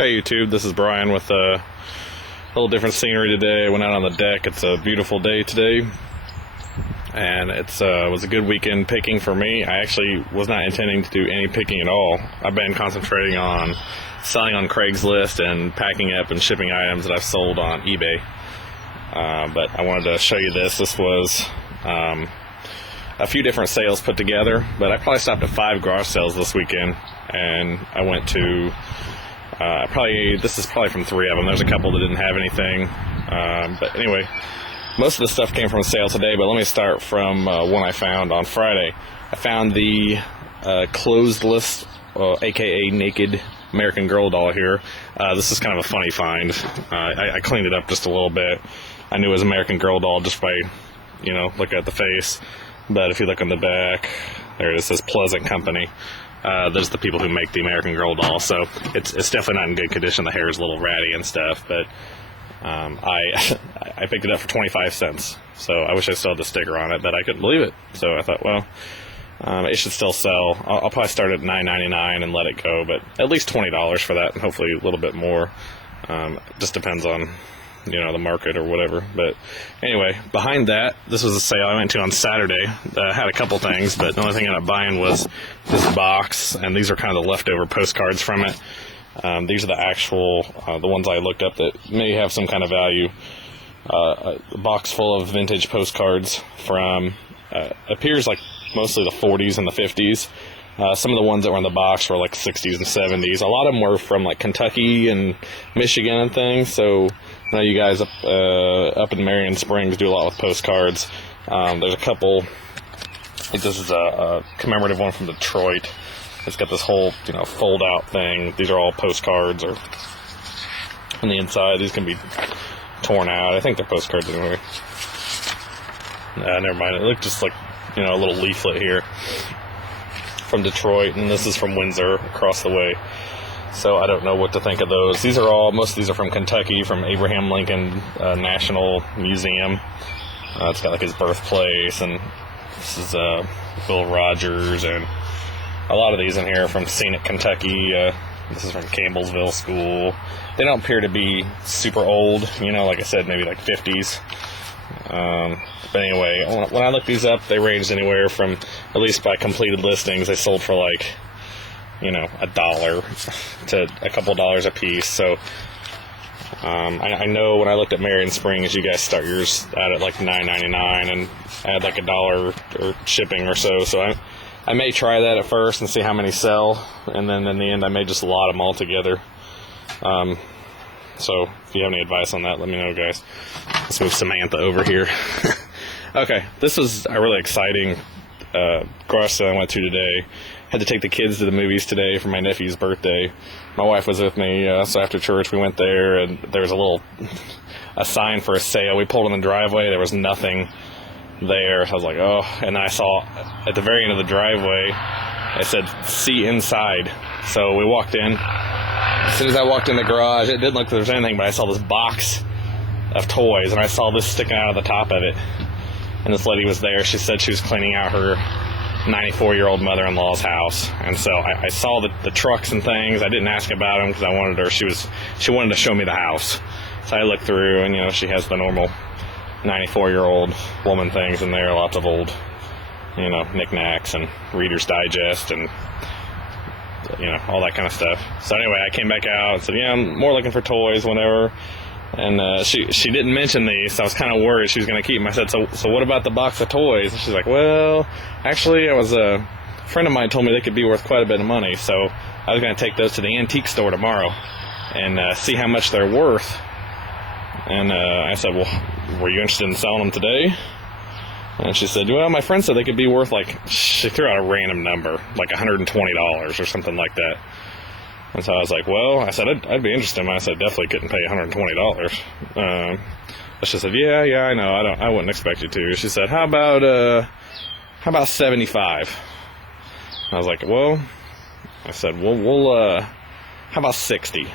Hey YouTube, this is Brian with a little different scenery today. I went out on the deck. It's a beautiful day today, and it was a good weekend picking for me. I actually was not intending to do any picking at all. I've been concentrating on selling on Craigslist and packing up and shipping items that I've sold on eBay. But I wanted to show you this. This was a few different sales put together, but I probably stopped at 5 garage sales this weekend, and I went to this is probably from 3 of them. There's a couple that didn't have anything, but anyway, most of the stuff came from a sale today. But let me start from one I found on Friday. I found the closed list, aka naked American Girl doll here. This is kind of a funny find. I cleaned it up just a little bit. I knew it was American Girl doll just by, looking at the face. But if you look on the back, there it says Pleasant Company. There's the people who make the American Girl doll, so it's definitely not in good condition. The hair is a little ratty and stuff, but I picked it up for 25 cents. So I wish I still had the sticker on it, but I couldn't believe it. So I thought, well, it should still sell. I'll probably start at $9.99 and let it go, but at least $20 for that, and hopefully a little bit more. Just depends on the market or whatever. But anyway, behind that, this was a sale I went to on Saturday. Had a couple things, but the only thing I ended up buying was this box, and these are kind of the leftover postcards from it. These are the actual, the ones I looked up that may have some kind of value. A box full of vintage postcards from, appears like mostly the 40s and the 50s. Some of the ones that were in the box were like 60s and 70s. A lot of them were from like Kentucky and Michigan and things. So I know you guys up in Marion Springs do a lot with postcards. There's a couple. I think this is a commemorative one from Detroit. It's got this whole fold out thing. These are all postcards, or on the inside these can be torn out. I think they're postcards anyway. Never mind. It looked just like a little leaflet here from Detroit, and this is from Windsor, across the way. So I don't know what to think of those. Most of these are from Kentucky, from Abraham Lincoln National Museum. It's got like his birthplace, and this is Bill Rogers, and a lot of these in here are from Scenic, Kentucky. This is from Campbellsville School. They don't appear to be super old, like I said, maybe like 50s. But anyway, when I looked these up, they ranged anywhere from, at least by completed listings, they sold for like, $1 to a couple dollars a piece. So I know when I looked at Marion Springs, you guys start yours out at like $9.99 and add like $1 or shipping or so. So I may try that at first and see how many sell, and then in the end I may just lot them all together. So if you have any advice on that, let me know, guys. Let's move Samantha over here. Okay, this was a really exciting garage sale I went to today. Had to take the kids to the movies today for my nephew's birthday. My wife was with me, so after church we went there, and there was a sign for a sale. We pulled in the driveway, there was nothing there. I was like, oh, and then I saw at the very end of the driveway, it said, "See inside." So we walked in. As soon as I walked in the garage, it didn't look like there was anything, but I saw this box of toys, and I saw this sticking out of the top of it. And this lady was there. She said she was cleaning out her 94-year-old mother-in-law's house. And so I saw the trucks and things. I didn't ask about them because I wanted her. She wanted to show me the house. So I looked through, and she has the normal 94-year-old woman things in there. Lots of old, knickknacks and Reader's Digest and all that kind of stuff. So anyway, I came back out and said, yeah, I'm more looking for toys, whatever. And she didn't mention these, so I was kind of worried she was going to keep them. I said, so what about the box of toys? And she's like, well, actually, a friend of mine told me they could be worth quite a bit of money, so I was going to take those to the antique store tomorrow and see how much they're worth. And I said, well, were you interested in selling them today? And she said, well, my friend said they could be worth, she threw out a random number, like $120 or something like that. And so I was like, well, I said, I'd be interested. I said, definitely couldn't pay $120. She said, yeah, I know. I wouldn't expect you to. She said, how about 75? I was like, well, I said, we'll how about 60?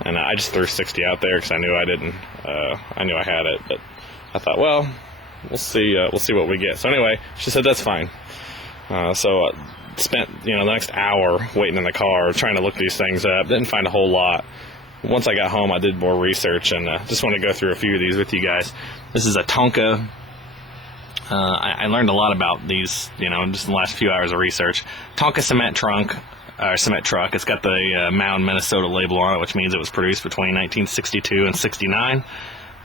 And I just threw 60 out there because I knew I knew I had it. But I thought, well, we'll see what we get. So anyway, she said, that's fine. So spent, the next hour waiting in the car trying to look these things up. Didn't find a whole lot. Once I got home, I did more research, and just want to go through a few of these with you guys. This is a Tonka. I learned a lot about these, just in the last few hours of research. Tonka cement truck. It's got the Mound, Minnesota label on it, which means it was produced between 1962 and 69.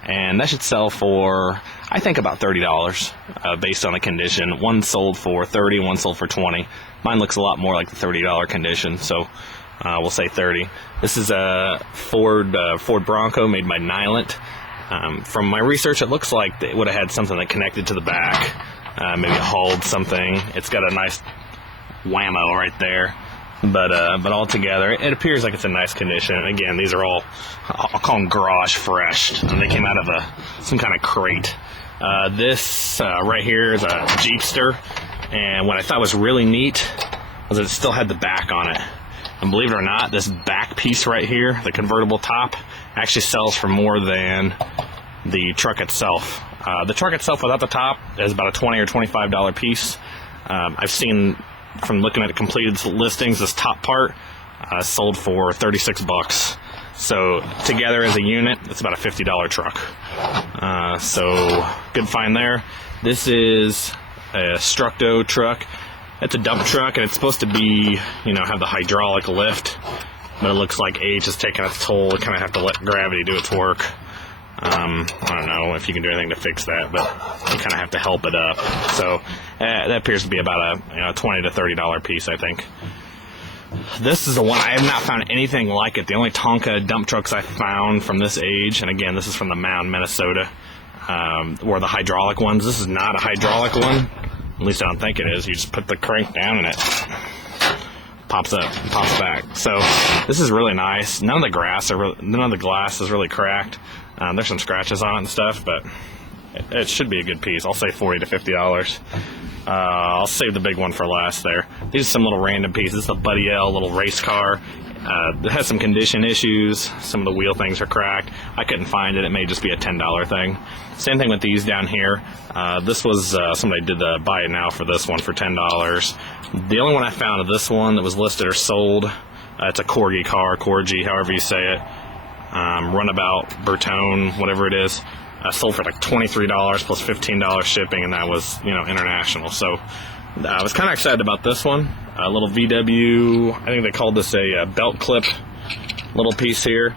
And that should sell for, I think, about $30 based on the condition. One sold for $30, one sold for $20. Mine looks a lot more like the $30 condition, so we'll say $30. This is a Ford Bronco made by Nylint. From my research, it looks like it would have had something that connected to the back, maybe a hauled something. It's got a nice whammo right there. But altogether, it appears like it's in nice condition. And again, these are all, I'll call them garage fresh. And they came out of some kind of crate. This right here is a Jeepster. And what I thought was really neat was that it still had the back on it. And believe it or not, this back piece right here, the convertible top, actually sells for more than the truck itself. The truck itself without the top is about a $20 or $25 piece. I've seen, from looking at completed listings, this top part sold for $36. So together as a unit, it's about a $50 truck. So good find there. This is a Structo truck. It's a dump truck, and it's supposed to be, have the hydraulic lift, but it looks like age has taken its toll. You kind of have to let gravity do its work. I don't know if you can do anything to fix that, but you kind of have to help it up. So that appears to be about a $20 to $30 piece, I think. This is the one, I have not found anything like it. The only Tonka dump trucks I found from this age, and again, this is from the Mound, Minnesota, were the hydraulic ones. This is not a hydraulic one. At least I don't think it is. You just put the crank down and it pops up and pops back. So this is really nice. None of the glass is really cracked. There's some scratches on it and stuff, but it should be a good piece. I'll say $40 to $50. I'll save the big one for last there. These are some little random pieces. This is a Buddy L little race car. It has some condition issues. Some of the wheel things are cracked. I couldn't find it. It may just be a $10 thing. Same thing with these down here. This was somebody did the buy it now for this one for $10. The only one I found of this one that was listed or sold, it's a Corgi Car, Corgi, however you say it. Runabout, Bertone, whatever it is. Sold for like $23 plus $15 shipping, and that was, international. So I was kind of excited about this one. A little VW, I think they called this a belt clip little piece here.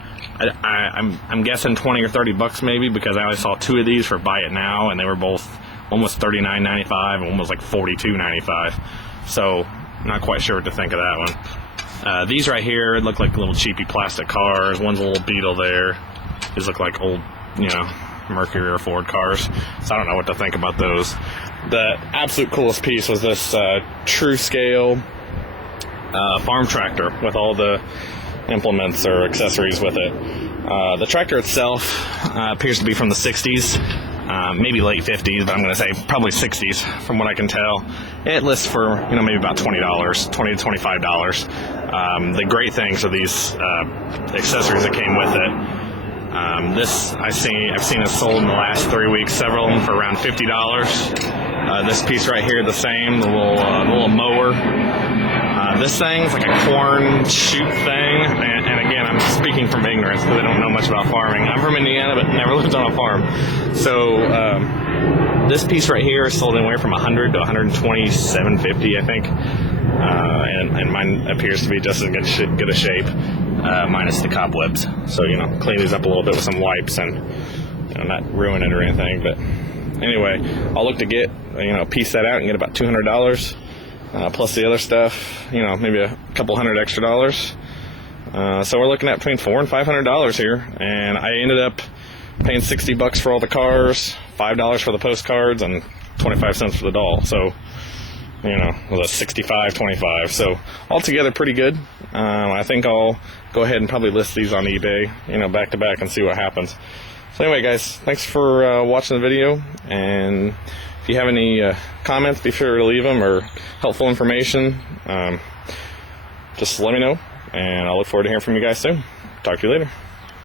I'm guessing $20 or $30 maybe, because I only saw two of these for buy it now, and they were both almost $39.95 and one was like $42.95. So not quite sure what to think of that one. These right here look like little cheapy plastic cars. One's a little Beetle there. These look like old, Mercury or Ford cars. So I don't know what to think about those. The absolute coolest piece was this true scale farm tractor with all the implements or accessories with it. The tractor itself appears to be from the 60s, maybe late 50s, but I'm going to say probably 60s from what I can tell. It lists for maybe about $20, $20 to $25. The great things are these accessories that came with it. This I've seen it sold in the last 3 weeks, several of them for around $50. This piece right here, the same, the little mower. This thing's like a corn chute thing, and again, I'm speaking from ignorance because I don't know much about farming. I'm from Indiana, but never lived on a farm. So this piece right here is sold anywhere from $100 to $127.50, I think, and mine appears to be just as good a shape, minus the cobwebs. So clean these up a little bit with some wipes and not ruin it or anything. But anyway, I'll look to get piece that out and get about $200. Plus the other stuff, maybe a couple $100 extra. So we're looking at between $400 and $500 here, and I ended up paying $60 for all the cars, $5 for the postcards, and 25 cents for the doll. So, it was a $65.25. So altogether, pretty good. I think I'll go ahead and probably list these on eBay, back to back, and see what happens. So anyway, guys, thanks for watching the video, and if you have any comments, be sure to leave them, or helpful information, just let me know, and I'll look forward to hearing from you guys soon. Talk to you later.